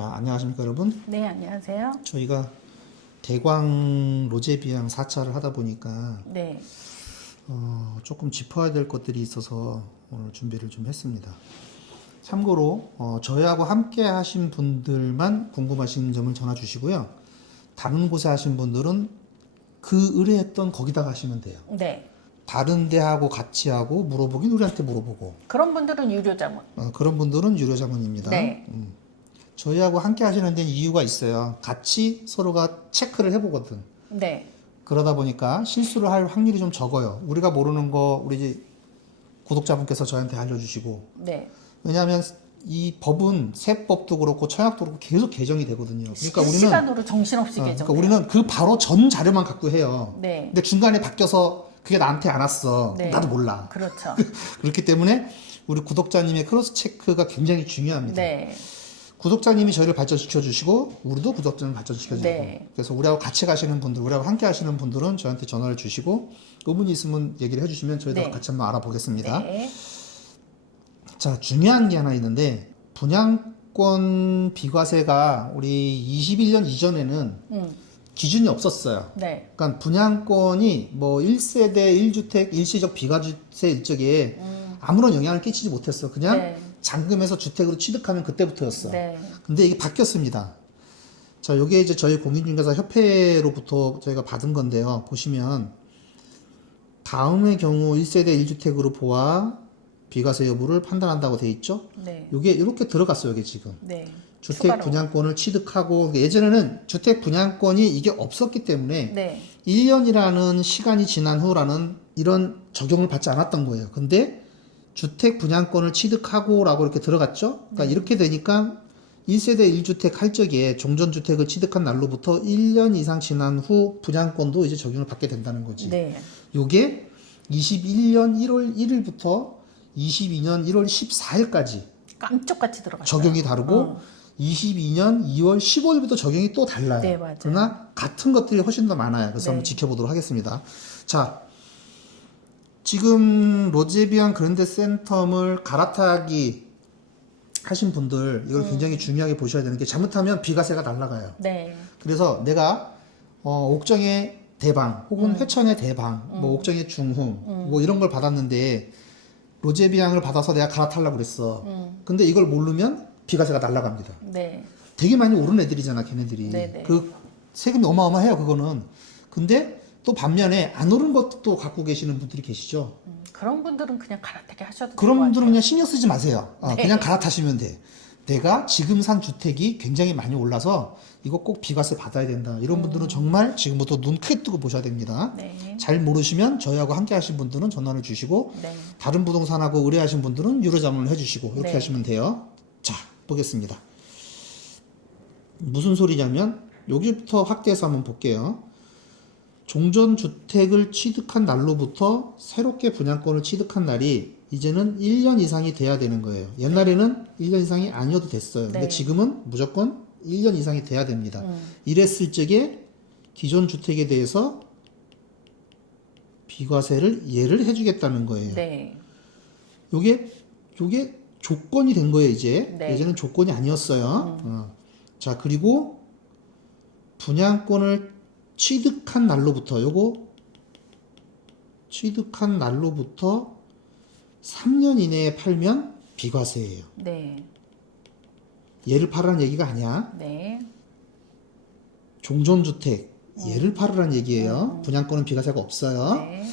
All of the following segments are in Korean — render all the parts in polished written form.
자, 안녕하십니까 여러분. 네, 안녕하세요. 저희가 대광 로제비앙 4차를 하다 보니까 네, 조금 짚어야 될 것들이 있어서 오늘 준비를 좀 했습니다. 참고로 저희하고 함께 하신 분들만 궁금하신 점을 전화 주시고요. 다른 곳에 하신 분들은 그 의뢰했던 거기다가 하시면 돼요. 네. 다른 데하고 같이 하고 물어보긴 우리한테 물어보고. 그런 분들은 유료 자문. 그런 분들은 유료 자문입니다. 네. 저희하고 함께 하시는 데는 이유가 있어요. 같이 서로가 체크를 해보거든. 네, 그러다 보니까 실수를 할 확률이 좀 적어요. 우리가 모르는 거 우리 구독자분께서 저한테 알려주시고. 네. 왜냐하면 이 법은 세법도 그렇고 청약도 그렇고 계속 개정이 되거든요. 그러니까 우리는 실시간으로 정신없이 그러니까 개정. 우리는 그 바로 전 자료만 갖고 해요. 네, 근데 중간에 바뀌어서 그게 나한테 안 왔어. 네. 나도 몰라. 그렇죠. 그렇기 때문에 우리 구독자님의 크로스 체크가 굉장히 중요합니다. 네, 구독자님이 저희를 발전시켜 주시고 우리도 구독자님 발전시켜 주고. 네. 그래서 우리하고 같이 가시는 분들, 우리하고 함께 하시는 분들은 저한테 전화를 주시고 의문이 있으면 얘기를 해주시면 저희도 네. 같이 한번 알아보겠습니다. 네, 자, 중요한 게 하나 있는데 분양권 비과세가 우리 21년 이전에는 기준이 없었어요. 네. 그러니까 분양권이 뭐 1세대 1주택 일시적 비과세 일적에 아무런 영향을 끼치지 못했어. 그냥 네. 잔금해서 주택으로 취득하면 그때부터였어. 네. 근데 이게 바뀌었습니다. 자, 요게 이제 저희 공인중개사 협회로부터 저희가 받은 건데요. 보시면 다음의 경우 1세대 1주택으로 보아 비과세 여부를 판단한다고 돼 있죠. 네. 요게 이렇게 들어갔어요. 요게 지금. 네. 주택 추가로. 분양권을 취득하고 예전에는 주택 분양권이 이게 없었기 때문에 네. 1년이라는 시간이 지난 후라는 이런 적용을 받지 않았던 거예요. 근데 주택 분양권을 취득하고라고 이렇게 들어갔죠. 그러니까 이렇게 되니까 1세대 1주택 할 적에 종전주택을 취득한 날로부터 1년 이상 지난 후 분양권도 이제 적용을 받게 된다는 거지. 네. 요게 21년 1월 1일부터 22년 1월 14일까지 깜짝같이 들어갔어요. 적용이 다르고 22년 2월 15일부터 적용이 또 달라요. 네, 맞아요. 그러나 같은 것들이 훨씬 더 많아요. 그래서 네. 한번 지켜보도록 하겠습니다. 자, 지금 로제비앙 그랜드 센텀을 갈아타기 하신 분들 이걸 굉장히 중요하게 보셔야 되는 게 잘못하면 비과세가 날라가요. 네. 그래서 내가 옥정의 대방 혹은 회천의 대방, 뭐 옥정의 중흥 뭐 이런 걸 받았는데 로제비앙을 받아서 내가 갈아타려고 그랬어. 근데 이걸 모르면 비과세가 날라갑니다. 네. 되게 많이 오른 애들이잖아, 걔네들이. 네네. 그 세금이 어마어마해요, 그거는. 근데 또 반면에 안 오른 것도 갖고 계시는 분들이 계시죠. 그런 분들은 그냥 갈아타게 하셔도 그런 될것 분들은 같아요. 그냥 신경 쓰지 마세요. 네. 그냥 갈아타시면 돼. 내가 지금 산 주택이 굉장히 많이 올라서 이거 꼭 비과세 받아야 된다. 이런 분들은 정말 지금부터 눈 크게 뜨고 보셔야 됩니다. 네. 잘 모르시면 저희하고 함께 하신 분들은 전화를 주시고 네. 다른 부동산하고 의뢰하신 분들은 유료 자문을 해주시고 이렇게 네. 하시면 돼요. 자, 보겠습니다. 무슨 소리냐면 여기부터 확대해서 한번 볼게요. 종전주택을 취득한 날로부터 새롭게 분양권을 취득한 날이 이제는 1년 이상이 돼야 되는 거예요. 옛날에는 1년 이상이 아니어도 됐어요. 근데 네. 지금은 무조건 1년 이상이 돼야 됩니다. 이랬을 적에 기존 주택에 대해서 비과세를 예를 해주겠다는 거예요. 네. 요게 조건이 된 거예요, 이제. 네. 예전엔 조건이 아니었어요. 자, 그리고 분양권을 취득한 날로부터, 취득한 날로부터 3년 이내에 팔면 비과세예요. 네. 얘를 팔으라는 얘기가 아니야. 네. 종전주택, 얘를 팔으라는 얘기예요. 분양권은 비과세가 없어요. 네.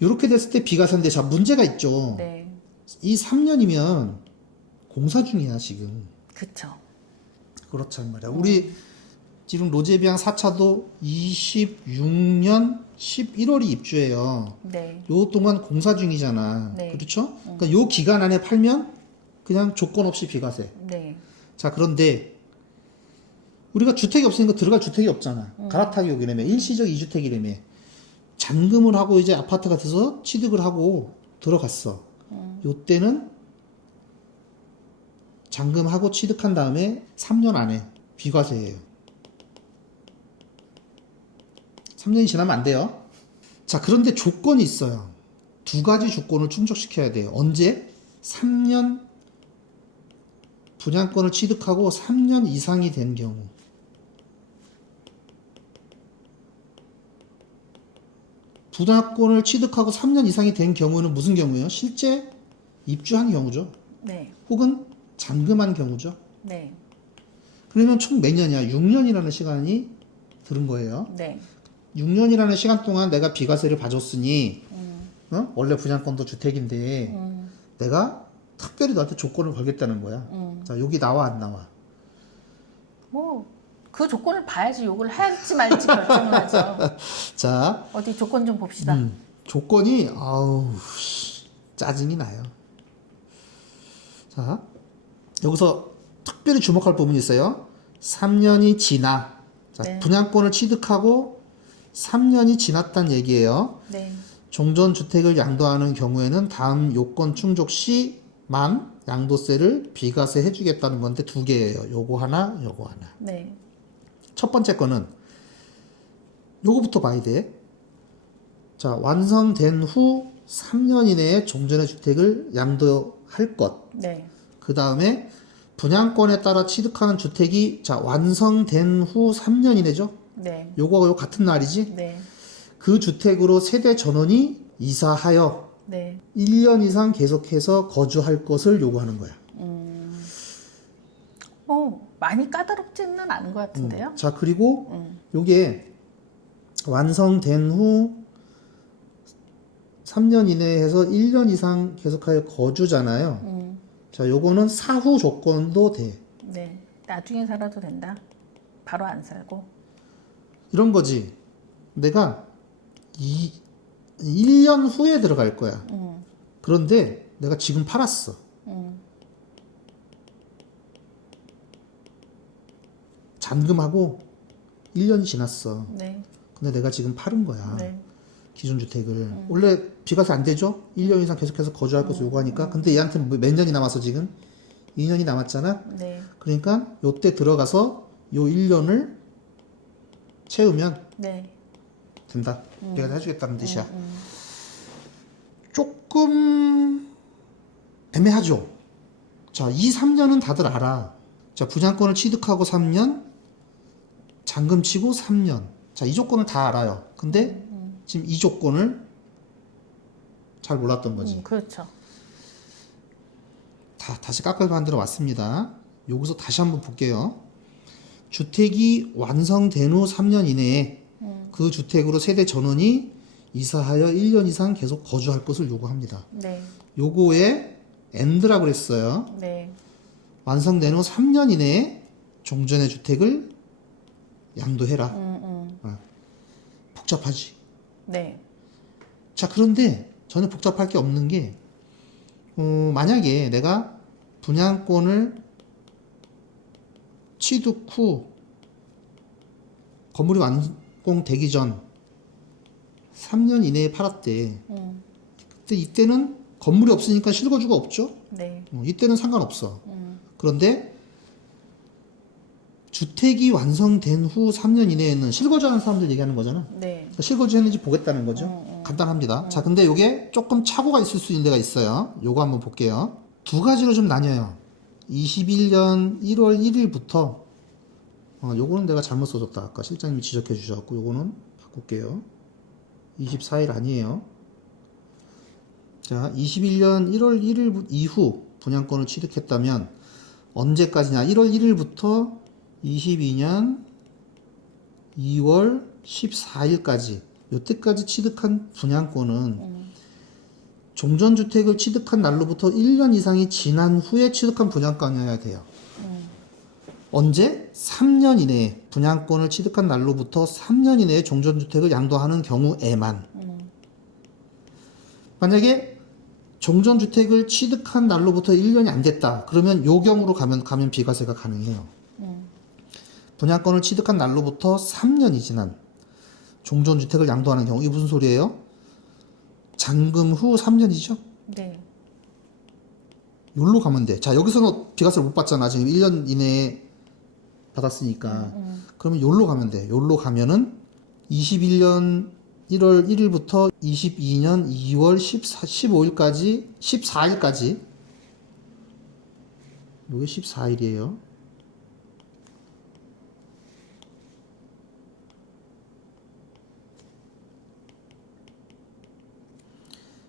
이렇게 됐을 때 비과세인데, 자, 문제가 있죠. 네. 이 3년이면 공사 중이야, 지금. 그쵸. 그렇단 말이야. 우리 지금 로제비앙 4차도 26년 11월이 입주해요. 네. 요 동안 공사 중이잖아. 네. 그렇죠? 그러니까 요 기간 안에 팔면 그냥 조건 없이 비과세. 네. 자, 그런데 우리가 주택이 없으니까 들어갈 주택이 없잖아. 갈아타기 오기라며. 일시적 2주택이라며. 잔금을 하고 이제 아파트가 돼서 취득을 하고 들어갔어. 요 때는 잔금하고 취득한 다음에 3년 안에 비과세예요. 3년이 지나면 안 돼요. 자, 그런데 조건이 있어요. 두 가지 조건을 충족시켜야 돼요. 언제? 3년 분양권을 취득하고 3년 이상이 된 경우. 분양권을 취득하고 3년 이상이 된 경우는 무슨 경우예요? 실제 입주한 경우죠. 네. 혹은 잔금한 경우죠. 네. 그러면 총 몇 년이야? 6년이라는 시간이 들은 거예요. 네. 6년이라는 시간 동안 내가 비과세를 봐줬으니 원래 분양권도 주택인데 내가 특별히 너한테 조건을 걸겠다는 거야. 자, 여기 나와 안 나와? 뭐 그 조건을 봐야지 욕을 할지 말지 결정을 하죠. 자, 어디 조건 좀 봅시다. 조건이 짜증이 나요. 자, 여기서 특별히 주목할 부분이 있어요. 3년이 지나. 자, 네. 분양권을 취득하고 3년이 지났다는 얘기예요. 네. 종전주택을 양도하는 경우에는 다음 요건 충족 시만 양도세를 비과세 해주겠다는 건데 두 개예요. 요거 하나, 요거 하나. 네. 첫 번째 거는 요거부터 봐야 돼. 자, 완성된 후 3년 이내에 종전의 주택을 양도할 것. 네. 그 다음에 분양권에 따라 취득하는 주택이 자 완성된 후 3년 이내죠. 네. 요거 같은 날이지. 네. 그 주택으로 세대 전원이 이사하여 네. 1년 이상 계속해서 거주할 것을 요구하는 거야. 많이 까다롭지는 않은 것 같은데요. 자, 그리고 요게 완성된 후 3년 이내에서 1년 이상 계속하여 거주잖아요. 자, 요거는 사후 조건도 돼. 네. 나중에 살아도 된다. 바로 안 살고. 이런 거지. 내가 1년 후에 들어갈 거야. 그런데 내가 지금 팔았어. 잔금하고 1년이 지났어. 네. 근데 내가 지금 팔은 거야. 네. 기존주택을. 원래 비과세 안 되죠? 1년 이상 계속해서 거주할 것을 요구하니까. 근데 얘한테 몇 년이 남았어, 지금? 2년이 남았잖아? 네. 그러니까 요때 들어가서 요 1년을 채우면 네. 된다. 내가 해주겠다는 뜻이야. 조금 애매하죠? 자, 이 3년은 다들 알아. 자, 분양권을 취득하고 3년, 잔금 치고 3년. 자, 이 조건을 다 알아요. 근데 지금 이 조건을 잘 몰랐던 거지. 그렇죠. 다시 깎을 만들어 왔습니다. 여기서 다시 한번 볼게요. 주택이 완성된 후 3년 이내에 그 주택으로 세대 전원이 이사하여 1년 이상 계속 거주할 것을 요구합니다. 네. 요거에 AND라고 그랬어요. 네. 완성된 후 3년 이내에 종전의 주택을 양도해라. 복잡하지. 네. 자, 그런데 전혀 복잡할 게 없는 게 만약에 내가 분양권을 취득 후 건물이 완공되기 전 3년 이내에 팔았대. 그때 이때는 건물이 없으니까 실거주가 없죠. 네. 이때는 상관없어. 그런데 주택이 완성된 후 3년 이내에는 실거주하는 사람들 얘기하는 거잖아. 네. 그러니까 실거주했는지 보겠다는 거죠. 간단합니다. 자, 근데 요게 조금 착오가 있을 수 있는 데가 있어요. 요거 한번 볼게요. 두 가지로 좀 나뉘어요. 21년 1월 1일부터 요거는 내가 잘못 써줬다. 아까 실장님이 지적해 주셨고 요거는 바꿀게요. 24일 아니에요. 자, 21년 1월 1일 이후 분양권을 취득했다면 언제까지냐? 1월 1일부터 22년 2월 14일까지 요때까지 취득한 분양권은 종전주택을 취득한 날로부터 1년 이상이 지난 후에 취득한 분양권이어야 돼요. 언제? 3년 이내에 분양권을 취득한 날로부터 3년 이내에 종전주택을 양도하는 경우에만. 만약에 종전주택을 취득한 날로부터 1년이 안 됐다. 그러면 요 경우로 가면 비과세가 가능해요. 분양권을 취득한 날로부터 3년이 지난 종전주택을 양도하는 경우. 이게 무슨 소리예요? 잔금 후 3년이죠? 네. 요로 가면 돼. 자, 여기서는 비과세를 못 받잖아. 지금 1년 이내에 받았으니까. 그러면 요로 가면 돼. 요로 가면은 21년 1월 1일부터 22년 2월 14일까지 요게 14일이에요.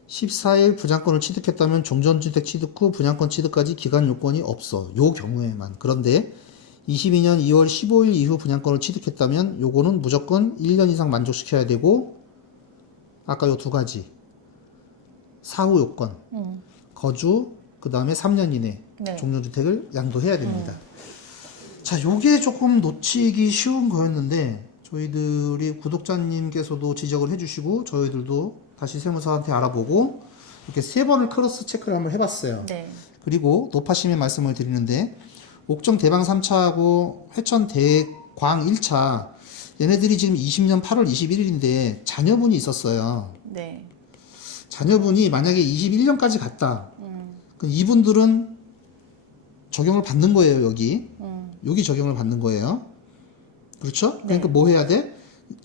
14일 분양권을 취득했다면 종전주택 취득 후 분양권 취득까지 기간 요건이 없어. 요 경우에만. 그런데 22년 2월 15일 이후 분양권을 취득했다면 요거는 무조건 1년 이상 만족시켜야 되고, 아까 요 두 가지 사후 요건, 거주, 그 다음에 3년 이내 네. 종전주택을 양도해야 됩니다. 자, 요게 조금 놓치기 쉬운 거였는데 저희들이 구독자님께서도 지적을 해주시고 저희들도 다시 세무사한테 알아보고 이렇게 3번을 크로스 체크를 한번 해봤어요. 네. 그리고 높아심의 말씀을 드리는데 옥정 대방 3차하고 회천 대광 1차 얘네들이 지금 20년 8월 21일인데 자녀분이 있었어요. 네. 자녀분이 만약에 21년까지 갔다. 그럼 이분들은 적용을 받는 거예요, 여기. 여기 적용을 받는 거예요. 그렇죠? 그러니까 네. 뭐 해야 돼?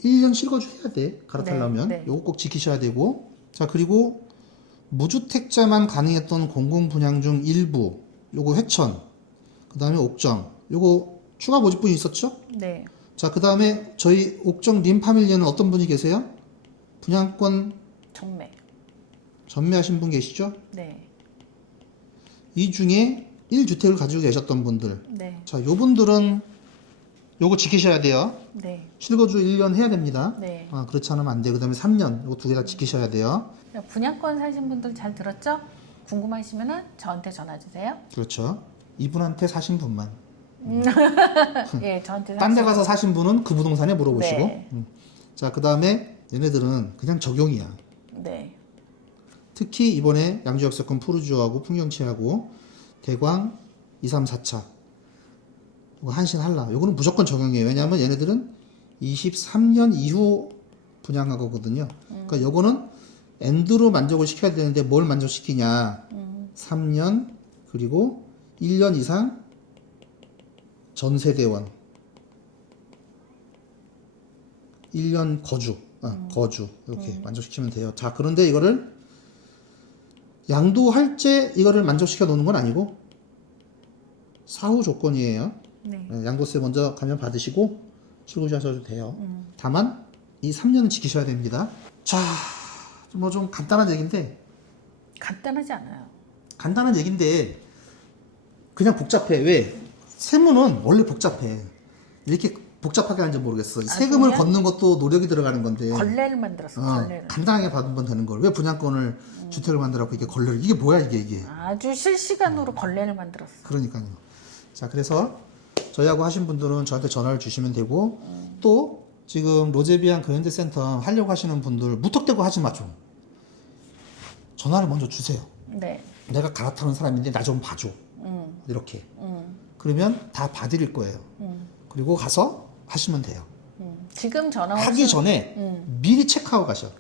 1년 실거주 해야 돼. 갈아타려면. 네. 요거 꼭 지키셔야 되고. 자, 그리고 무주택자만 가능했던 공공분양 중 일부. 요거 회천. 그 다음에 옥정. 요거 추가 모집분이 있었죠? 네. 자, 그 다음에 저희 옥정 림파밀리는 어떤 분이 계세요? 분양권 정매. 전매하신 분 계시죠? 네. 이 중에 1주택을 가지고 계셨던 분들. 네. 자, 요 분들은 요거 지키셔야 돼요. 네. 실거주 1년 해야 됩니다. 네. 아, 그렇지 않으면 안 돼요. 그 다음에 3년. 요거 두 개 다 지키셔야 돼요. 분양권 사신 분들 잘 들었죠? 궁금하시면은 저한테 전화 주세요. 그렇죠. 이분한테 사신 분만. 예, 저한테 딴 데 사신 가서 사신 분은 그 부동산에 물어보시고. 네. 자, 그 다음에 얘네들은 그냥 적용이야. 네. 특히 이번에 양주역세권 푸르주하고 풍경채하고 대광 2, 3, 4차 이거 한신 한라 요거는 무조건 적용이에요. 왜냐하면 얘네들은 23년 이후 분양한 거거든요. 그러니까 요거는 엔드로 만족을 시켜야 되는데 뭘 만족시키냐 3년 그리고 1년 이상 전세대원 1년 거주 거주 이렇게 만족시키면 돼요. 자, 그런데 이거를 양도할제 이거를 만족시켜 놓는 건 아니고 사후 조건이에요. 네. 양도세 먼저 가면 받으시고 실거주하셔도 돼요. 다만 이 3년은 지키셔야 됩니다. 자, 뭐 좀 간단한 얘기인데 간단하지 않아요. 간단한 얘기인데 그냥 복잡해. 왜? 세무는 원래 복잡해. 이렇게 복잡하게 하는지 모르겠어. 세금을 그냥 걷는 것도 노력이 들어가는 건데. 걸레를 만들었어. 걸레를. 간단하게 받으면 되는 걸. 왜 분양권을 주택을 만들라고 이게 걸레를 이게 뭐야 이게. 아주 실시간으로 걸레를 만들었어. 그러니까요. 자, 그래서 저희하고 하신 분들은 저한테 전화를 주시면 되고 또 지금 로제비안 그현대센터 하려고 하시는 분들 무턱대고 하지 마 좀. 전화를 먼저 주세요. 네. 내가 갈아타는 사람인데 나 좀 봐줘. 이렇게. 그러면 다 봐드릴 거예요. 그리고 가서 하시면 돼요. 지금 전화 하기 전에 미리 체크하고 가셔.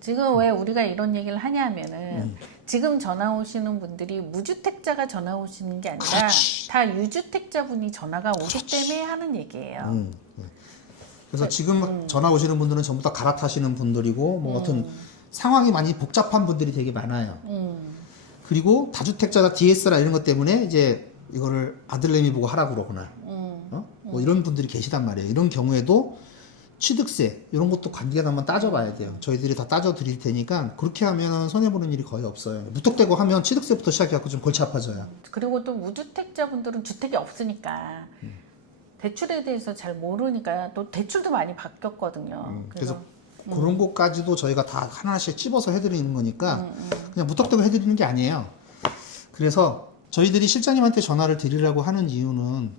지금 왜 우리가 이런 얘기를 하냐면은 지금 전화 오시는 분들이 무주택자가 전화 오시는 게 아니라 그렇지. 다 유주택자분이 전화가 오기 때문에 하는 얘기예요. 그래서 지금 전화 오시는 분들은 전부 다 갈아타시는 분들이고 뭐 어떤 상황이 많이 복잡한 분들이 되게 많아요. 그리고 다주택자나 DS라 이런 것 때문에 이제 이거를 아들내미 보고 하라고 그러거나 뭐 이런 분들이 계시단 말이에요. 이런 경우에도 취득세 이런 것도 관계가 한번 따져봐야 돼요. 저희들이 다 따져 드릴 테니까 그렇게 하면 손해보는 일이 거의 없어요. 무턱대고 하면 취득세부터 시작해갖고 좀 골치 아파져요. 그리고 또 무주택자분들은 주택이 없으니까 대출에 대해서 잘 모르니까 또 대출도 많이 바뀌었거든요. 그래서 그런 것까지도 저희가 다 하나씩 찝어서 해드리는 거니까 그냥 무턱대고 해드리는 게 아니에요. 그래서 저희들이 실장님한테 전화를 드리라고 하는 이유는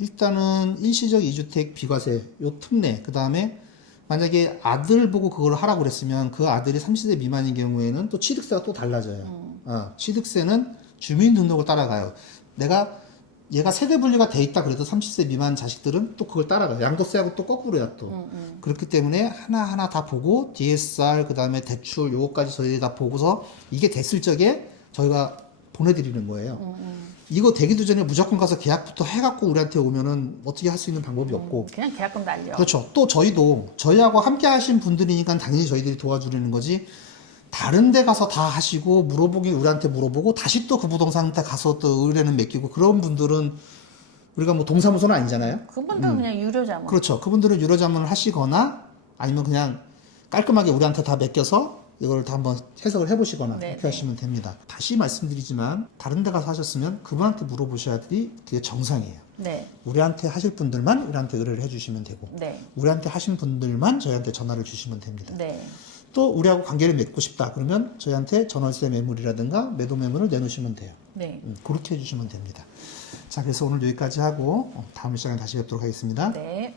일단은 일시적 2주택 비과세 요 특례 그 다음에 만약에 아들 보고 그걸 하라고 그랬으면 그 아들이 30세 미만인 경우에는 또 취득세가 또 달라져요. 취득세는 주민등록을 따라가요. 얘가 세대 분리가 돼 있다 그래도 30세 미만 자식들은 또 그걸 따라가요. 양도세하고 또 거꾸로야 또. 그렇기 때문에 하나하나 다 보고 DSR 그 다음에 대출 요거까지 저희들이 다 보고서 이게 됐을 적에 저희가 보내드리는 거예요. 이거 되기도 전에 무조건 가서 계약부터 해갖고 우리한테 오면은 어떻게 할 수 있는 방법이 없고. 그냥 계약금 날려. 그렇죠. 또 저희도 저희하고 함께 하신 분들이니까 당연히 저희들이 도와주려는 거지. 다른 데 가서 다 하시고 물어보긴 우리한테 물어보고 다시 또 그 부동산한테 가서 또 의뢰는 맡기고 그런 분들은 우리가 뭐 동사무소는 아니잖아요. 그분들은 그냥 유료자문. 그렇죠. 그분들은 유료 자문을 하시거나 아니면 그냥 깔끔하게 우리한테 다 맡겨서 이걸 다 한번 해석을 해보시거나 네, 이렇게 네. 하시면 됩니다. 다시 말씀드리지만 다른 데 가서 하셨으면 그분한테 물어보셔야 지 그게 정상이에요. 네, 우리한테 하실 분들만 우리한테 의뢰를 해주시면 되고 네, 우리한테 하신 분들만 저희한테 전화를 주시면 됩니다. 네, 또 우리하고 관계를 맺고 싶다 그러면 저희한테 전월세 매물이라든가 매도 매물을 내놓으시면 돼요. 네, 그렇게 해주시면 됩니다. 자, 그래서 오늘 여기까지 하고 다음 시간에 다시 뵙도록 하겠습니다. 네.